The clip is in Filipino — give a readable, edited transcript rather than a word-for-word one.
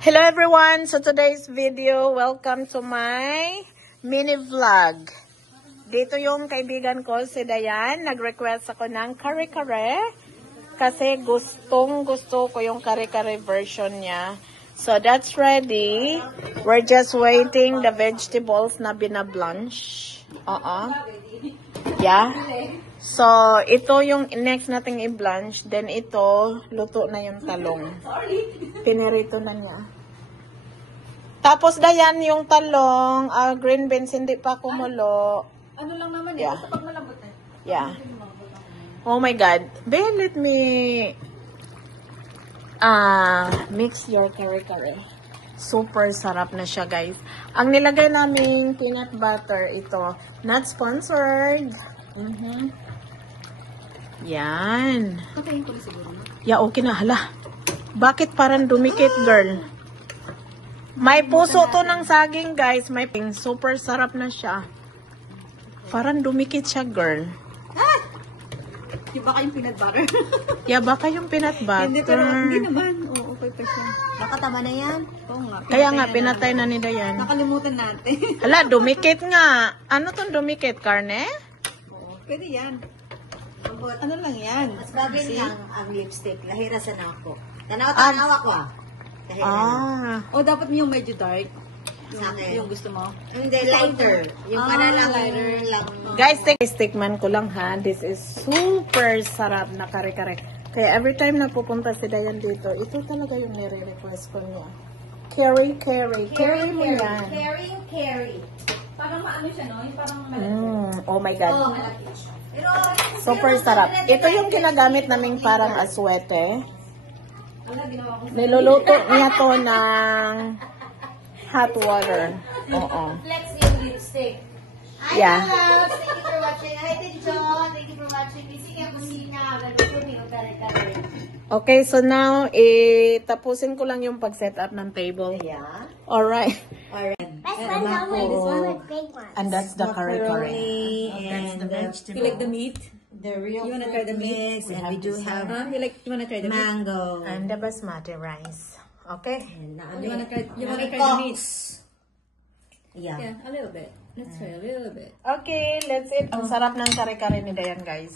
Hello everyone! So today's video, welcome to my mini vlog. Dito yung kaibigan ko, si Dayan. Nag-request ako ng kare-kare. Kasi gustong gusto ko yung kare-kare version niya. So that's ready. We're just waiting the vegetables na binablanch. Yeah. So, ito yung next nating i-blanch. Then ito, luto na yung talong. Pinirito na niya. Tapos, Dayan, yung talong, green beans, hindi pa kumulo. Ano lang naman Yeah. Pag malambot na. Yeah. Oh my God. Ben, let me mix your kare-kare. Super sarap na siya, guys. Ang nilagay naming peanut butter, ito. Not sponsored. Yan. Patayin ko na siguro. Yeah, okay na. Hala. Bakit parang dumikit, girl? May puso to ng saging, guys. May ping. Super sarap na siya. Parang dumikit siya, girl. Ah! Di ba kayong peanut butter? Yeah, baka yung peanut butter. Hindi, pero hindi naman. Oo, okay pa siya. Baka tama na yan. Oo nga. Kaya nga, pinatay na ni Dayan. Nakalimutan natin. Hala, dumikit nga. Ano tong dumikit? Karne? Oo, pwede yan. Ano lang yan? Mas bagay lang ang lipstick. Lahirasan ako. Tanawa ko Ah. O dapat yung medyo dark. Sa akin. Yung gusto mo? Hindi, lighter. Yung lang lighter. lang. Guys, stickman ko lang ha. This is super sarap na kare-kare. Kaya every time na pupunta si Dayan dito, ito talaga yung nire-request ko niya. Carry mo yan. Carry. Parang maano siya, no? Yung parang malaki. Oh my God. Malaki siya. Pero, Super sarap. Ito yung ginagamit naming parang aswete. Niluluto niya to ng hot water. Oo. flex yung lipstick. Hi, Yeah. loves. Thank you for watching. Hi, Tinjon. Thank you for watching. Busy nga kusina. Nag-swimming o kare-kare. Okay, so now, tapusin ko lang yung pag-set up ng table. Yeah. Alright. Best one, this one with big one. And that's the kare-kare. And You like the meat? the real You wanna try the meat? mix. And we do have Huh? You wanna try the meat? mango. And the basmati rice. Okay? And You wanna try the meat? Yeah. Yeah, a little bit. Let's try a little bit. Okay, let's eat. Ang sarap ng kare-kare ni Dayan, guys.